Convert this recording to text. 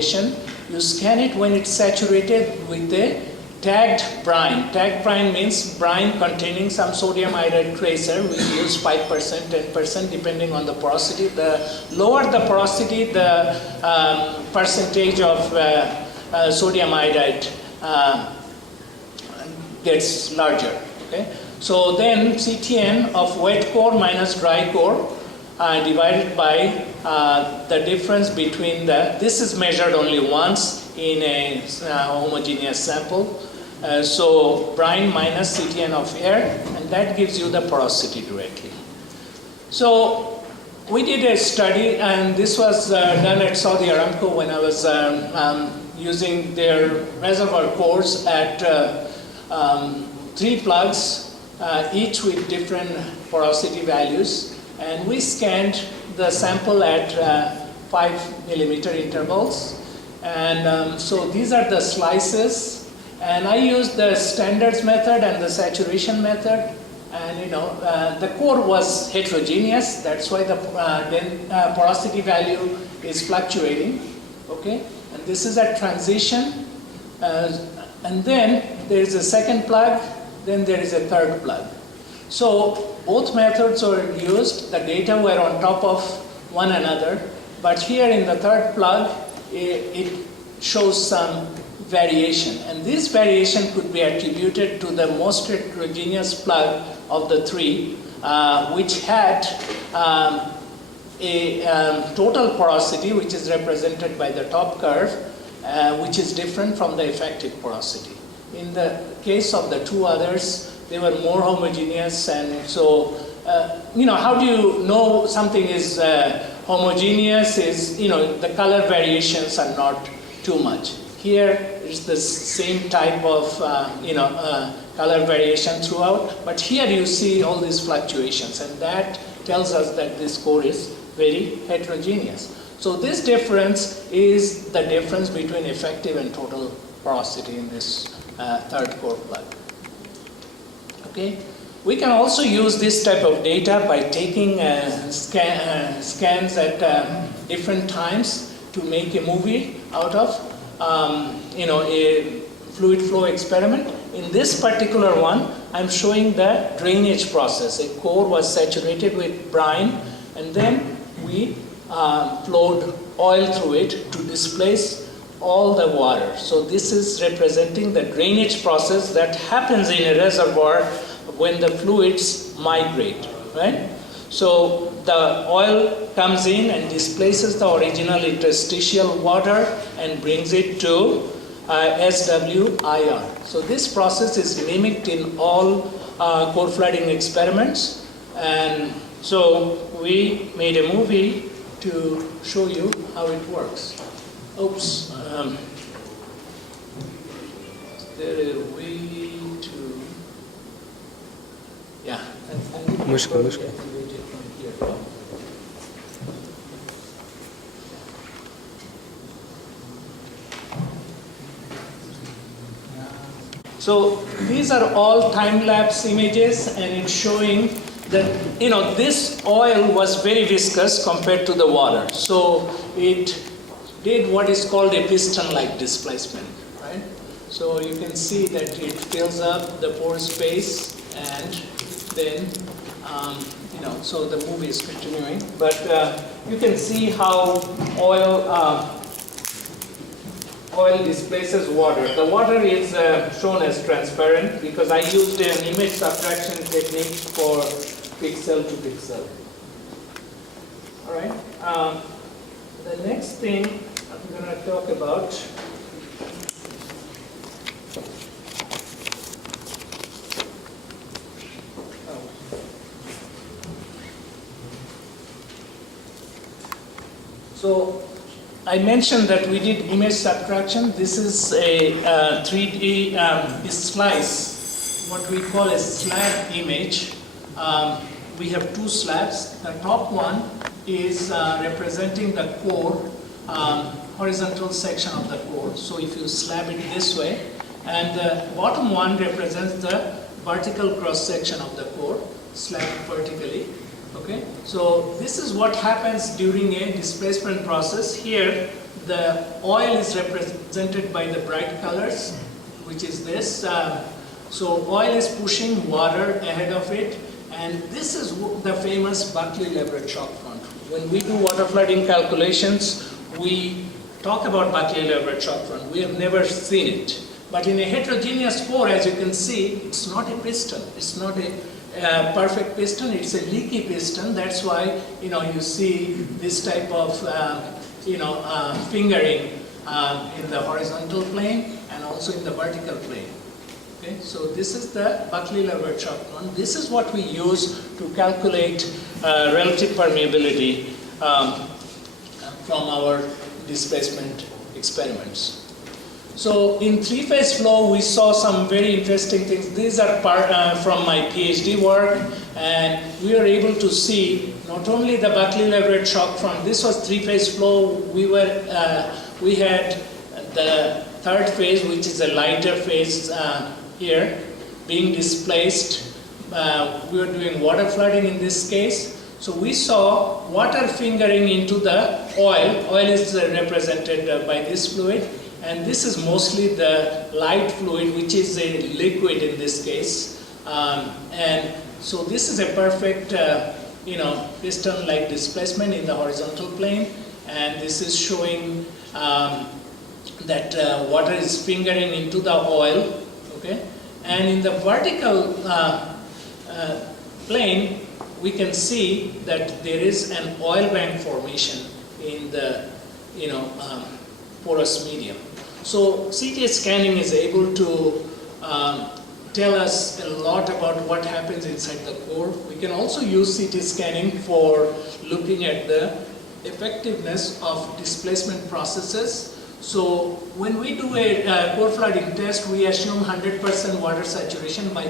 You scan it when it's saturated with a tagged brine. Tagged brine means brine containing some sodium iodide tracer. We use 5%, 10% depending on the porosity. The lower the porosity, the percentage of sodium iodide gets larger. Okay? So then CTN of wet core minus dry core divided by the difference between this is measured only once in a homogeneous sample. So brine minus CTN of air, and that gives you the porosity directly. So we did a study, and this was done at Saudi Aramco when I was using their reservoir cores at 3 plugs, each with different porosity values. And we scanned the sample at 5 millimeter intervals. And so these are the slices. And I used the standards method and the saturation method. And the core was heterogeneous. That's why the porosity value is fluctuating. Okay? And this is at transition. And then there is a second plug. Then there is a third plug. So both methods were used. The data were on top of one another. But here in the third plug, it shows some variation. And this variation could be attributed to the most heterogeneous plug of the 3, which had a total porosity, which is represented by the top curve, which is different from the effective porosity. In the case of the 2 others, they were more homogeneous, and so how do you know something is homogeneous? Is the color variations are not too much. Here is the same type of color variation throughout, but here you see all these fluctuations, and that tells us that this core is very heterogeneous. So this difference is the difference between effective and total porosity in this third core plug. Okay. We can also use this type of data by taking scans at different times to make a movie out of a fluid flow experiment. In this particular one, I'm showing the drainage process. A core was saturated with brine, and then we flowed oil through it to displace all the water. So this is representing the drainage process that happens in a reservoir when the fluids migrate, right? So the oil comes in and displaces the original interstitial water and brings it to SWIR. So this process is mimicked in all core flooding experiments. And so we made a movie to show you how it works. Oops. There is a way to... Yeah. مشكلة. So these are all time-lapse images, and it's showing that this oil was very viscous compared to the water. So it did what is called a piston-like displacement, right? So you can see that it fills up the pore space, and then so the movie is continuing. But you can see how oil displaces water. The water is shown as transparent because I used an image subtraction technique for pixel to pixel. All right. The next thing I'm going to talk about . So I mentioned that we did image subtraction. This is a 3D slice, what we call a slab image. We have 2 slabs. The top one is representing the core, horizontal section of the core. So if you slab it this way, and the bottom one represents the vertical cross section of the core, slabbed vertically. Okay, so this is what happens during a displacement process. Here, the oil is represented by the bright colors, which is this. So oil is pushing water ahead of it, and this is the famous Buckley-Leverett shock front. When we do water flooding calculations, we talk about Buckley-Leverett shock front. We have never seen it. But in a heterogeneous core, as you can see, it's not a piston. It's not a perfect piston. It's a leaky piston. That's why you see this type of fingering in the horizontal plane and also in the vertical plane. Okay, so this is the Buckley-Leverett shock front. This is what we use to calculate relative permeability from our displacement experiments. So in three-phase flow, we saw some very interesting things. These are from my PhD work, and we were able to see not only the Buckley-Leverett shock front. This was three-phase flow. We had the third phase, which is a lighter phase here, being displaced. We were doing water flooding in this case. So we saw water fingering into the oil. Oil is represented by this fluid. And this is mostly the light fluid, which is a liquid in this case. And so this is a perfect, piston-like displacement in the horizontal plane. And this is showing that water is fingering into the oil. Okay? And in the vertical plane, we can see that there is an oil bank formation in the, porous medium. So CT scanning is able to tell us a lot about what happens inside the core. We can also use CT scanning for looking at the effectiveness of displacement processes. So when we do a core flooding test, we assume 100% water saturation by